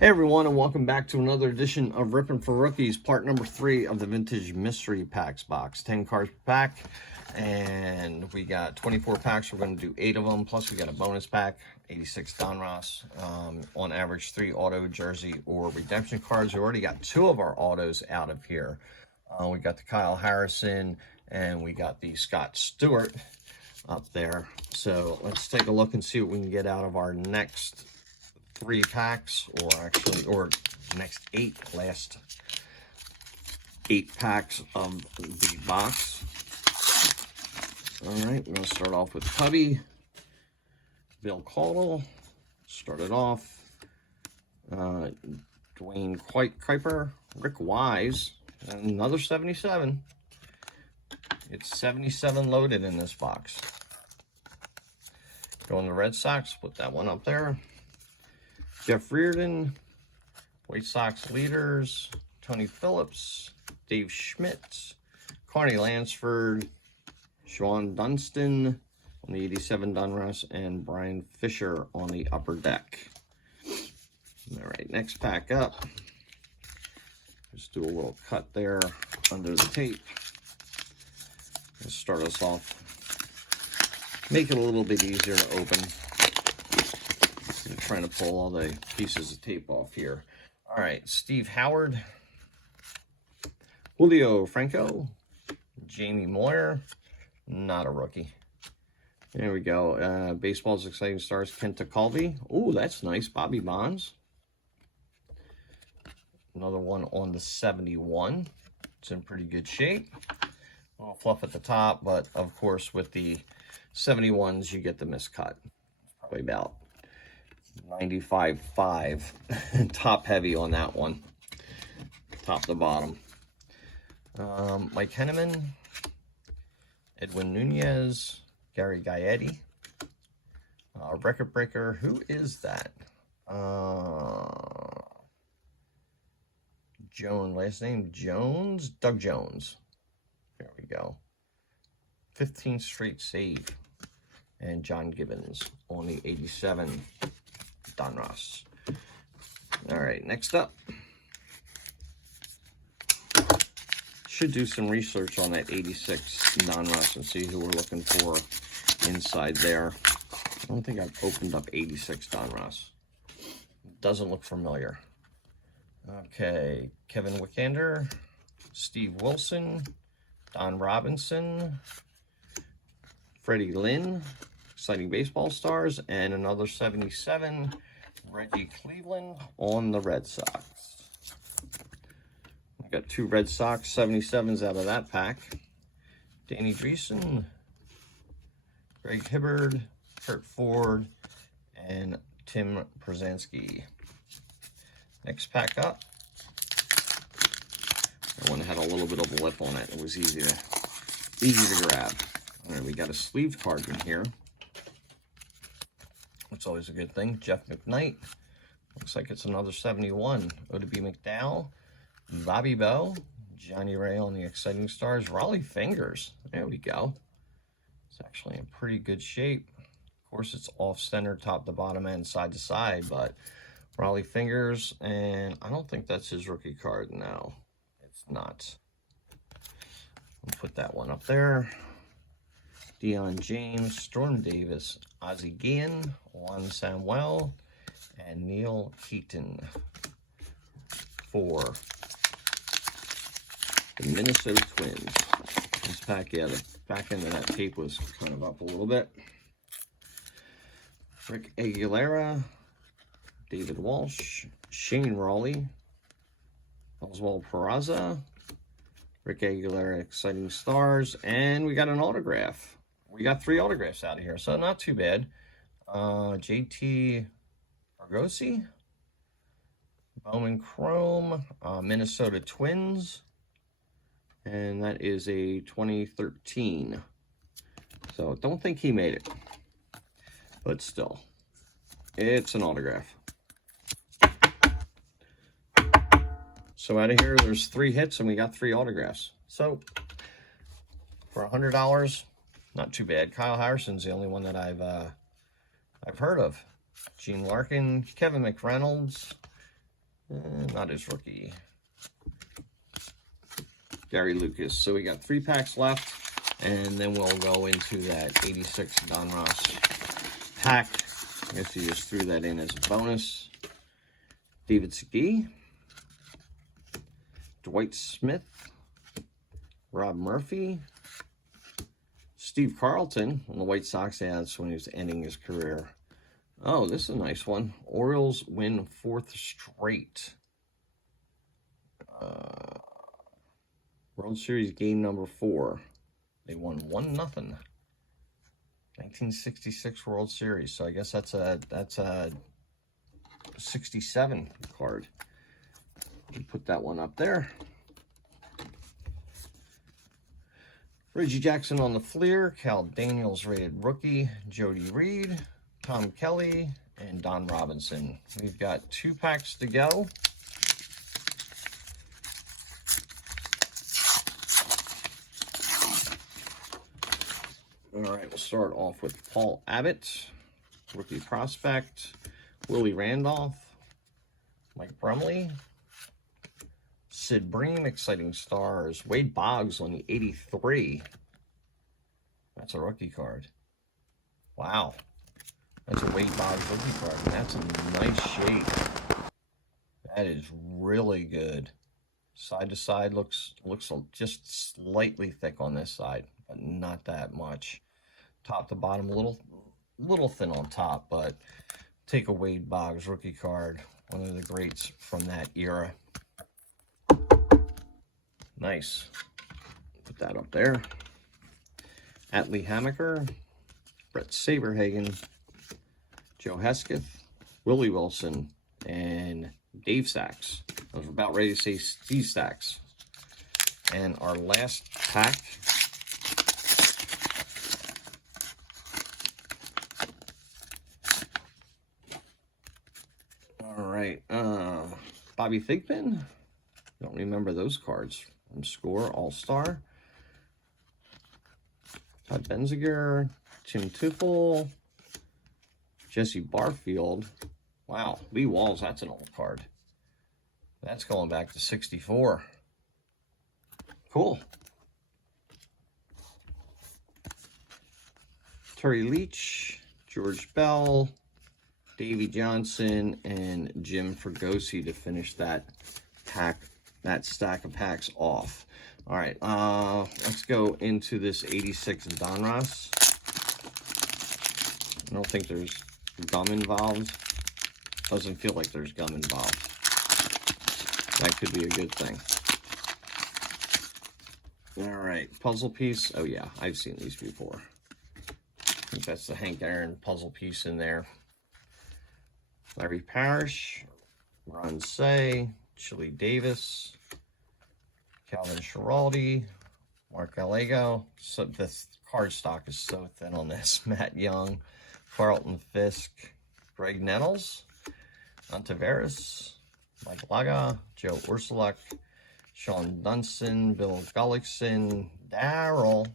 Hey everyone, and welcome back to another edition of Rippin' for Rookies, part number 3 of the Vintage Mystery Packs box. 10 cards per pack, and we got 24 packs. We're going to do 8 of them, plus we got a bonus pack, 86 Donruss. On average, 3 auto, jersey, or redemption cards. We already got 2 of our autos out of here. We got the Kyle Harrison, and we got the Scott Stewart up there. So let's take a look and see what we can get out of our next 3 packs, or next last 8 packs of the box. All right, we're going to start off with Cubby, Bill Caudle, started off, Dwayne Kuiper, Rick Wise, and another 77. It's 77 loaded in this box. Going to the Red Sox, put that one up there. Jeff Reardon, White Sox leaders, Tony Phillips, Dave Schmidt, Carney Lansford, Sean Dunston on the 87 Donruss, and Brian Fisher on the upper deck. All right, next pack up. Just do a little cut there under the tape. Let's start us off. Make it a little bit easier to open. I'm trying to pull all the pieces of tape off here. All right, Steve Howard, Julio Franco, Jamie Moyer, not a rookie. There we go. Baseball's Exciting Stars, Kenta Colby. Oh, that's nice. Bobby Bonds. Another one on the 71. It's in pretty good shape. A little fluff at the top, but of course with the 71s, you get the miscut. Probably about 95.5 top heavy on that one, top to bottom. Mike Henneman, Edwin Nunez, Gary Gaetti, record breaker. Who is that? Jones, last name Jones, Doug Jones. There we go. 15th straight save. And John Gibbons on the 87 Donruss. All right, next up. Should do some research on that 86 Donruss and see who we're looking for inside there. I don't think I've opened up 86 Donruss. Doesn't look familiar. Okay, Kevin Wickander, Steve Wilson, Don Robinson, Freddie Lynn, Exciting Baseball Stars, and another 77, Reggie Cleveland on the Red Sox. We got 2 Red Sox 77s out of that pack. Danny Dreesen, Greg Hibbard, Kurt Ford, and Tim Przansky. Next pack up. That one had a little bit of a lip on it. It was easy to grab. All right, we got a sleeved card in here. That's always a good thing. Jeff McKnight. Looks like it's another 71. O.D.B. McDowell. Bobby Bell. Johnny Ray on the Exciting Stars. Raleigh Fingers. There we go. It's actually in pretty good shape. Of course, it's off-center, top to bottom, and side to side, but Raleigh Fingers, and I don't think that's his rookie card. No, it's not. I'll put that one up there. Deion James, Storm Davis, Ozzie Guillen, Juan Samuel, and Neil Keaton for the Minnesota Twins. This pack, yeah, the back end of that tape was kind of up a little bit. Rick Aguilera, David Walsh, Shane Raleigh, Oswald Peraza, Rick Aguilera, Exciting Stars, and we got an autograph. We got 3 autographs out of here, so not too bad. JT Argosi, Bowman Chrome, Minnesota Twins, and that is a 2013. So don't think he made it, but still, it's an autograph. So out of here, there's 3 hits, and we got 3 autographs. So for $100, not too bad. Kyle Harrison's the only one that I've heard of. Gene Larkin, Kevin McReynolds, Not his rookie. Gary Lucas. So we got 3 packs left, and then we'll go into that 86 Donruss pack. I guess you just threw that in as a bonus. David Segui, Dwight Smith, Rob Murphy, Steve Carlton on the White Sox. Yeah, that's when he was ending his career. Oh, this is a nice one. Orioles win 4th straight. World Series game number 4. They won 1-0. 1966 World Series. So I guess that's a 67 card. We put that one up there. Reggie Jackson on the Fleer, Cal Daniels rated rookie, Jody Reed, Tom Kelly, and Don Robinson. We've got 2 packs to go. All right, we'll start off with Paul Abbott, rookie prospect, Willie Randolph, Mike Brumley, Sid Bream, exciting stars, Wade Boggs on the 83. That's a rookie card. Wow. That's a Wade Boggs rookie card. That's a nice shape. That is really good. Side to side looks just slightly thick on this side, but not that much. Top to bottom, a little thin on top, but take a Wade Boggs rookie card. One of the greats from that era. Nice. Put that up there. Atlee Hammaker, Brett Saberhagen, Joe Hesketh, Willie Wilson, and Dave Sachs. I was about ready to say Steve Sachs. And our last pack. All right. Bobby Thigpen. Don't remember those cards. From Score All-Star. Todd Benziger, Tim Tufel, Jesse Barfield. Wow, Lee Walls, that's an old card. That's going back to 64. Cool. Terry Leach, George Bell, Davey Johnson, and Jim Fregosi to finish that pack, that stack of packs off. All right, let's go into this 86 Donruss. I don't think there's gum involved. Doesn't feel like there's gum involved. That could be a good thing. All right, puzzle piece. Oh yeah, I've seen these before. I think that's the Hank Aaron puzzle piece in there. Larry Parrish, Ron Say, Chili Davis, Calvin Schiraldi, Mark Gallego. So this card stock is so thin on this. Matt Young, Carlton Fisk, Greg Nettles, Antaveras, Mike Laga, Joe Ursulak, Sean Dunston, Bill Gullickson, Darryl,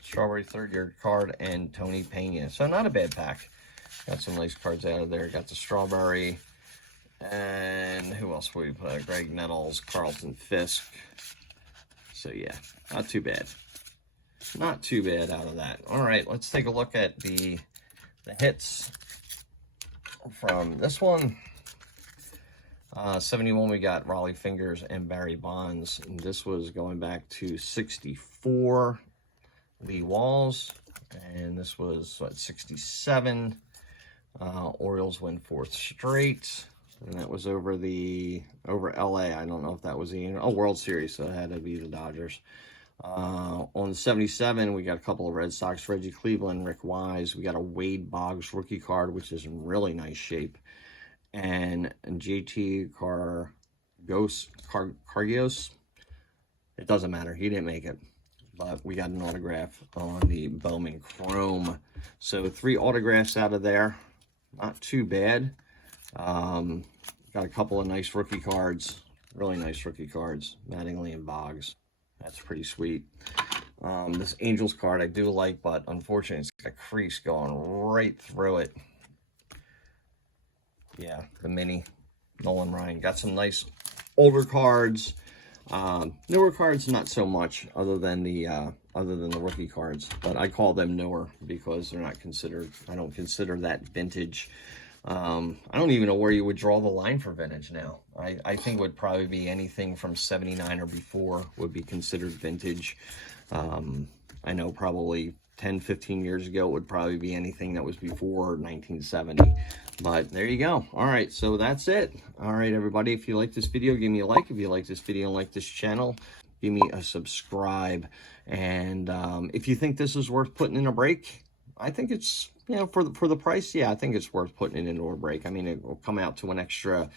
Strawberry third-year card, and Tony Pena. So not a bad pack. Got some nice cards out of there. Got the Strawberry. And who else we put? Greg Nettles, Carlton Fisk. So yeah, not too bad. Not too bad out of that. All right, let's take a look at the hits from this one. 71, we got Raleigh Fingers and Barry Bonds. And this was going back to 64, Lee Walls. And this was, what, 67. Orioles win 4th straight. And that was over LA. I don't know if that was the World Series, so it had to be the Dodgers. On the 77, we got a couple of Red Sox, Reggie Cleveland, Rick Wise. We got a Wade Boggs rookie card, which is in really nice shape. And JT Cargios. It doesn't matter. He didn't make it. But we got an autograph on the Bowman Chrome. So 3 autographs out of there. Not too bad. Got a couple of nice rookie cards. Really nice rookie cards. Mattingly and Boggs. That's pretty sweet. This Angels card I do like, but unfortunately it's got a crease going right through it. Yeah, the mini Nolan Ryan. Got some nice older cards. Newer cards, not so much, other than the rookie cards. But I call them newer because they're not considered. I don't consider that vintage. I don't even know where you would draw the line for vintage now. I think it would probably be anything from 79 or before would be considered vintage. I know probably 10, 15 years ago it would probably be anything that was before 1970. But there you go. All right, so that's it. All right, everybody, if you like this video, give me a like. If you like this video and like this channel, give me a subscribe. And if you think this is worth putting in a break, I think it's, you know, for the price, yeah, I think it's worth putting it into a break. I mean, it will come out to an extra,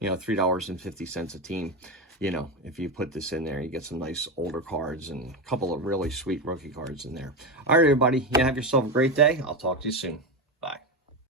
you know, $3.50 a team. You know, if you put this in there, you get some nice older cards and a couple of really sweet rookie cards in there. All right, everybody, you have yourself a great day. I'll talk to you soon.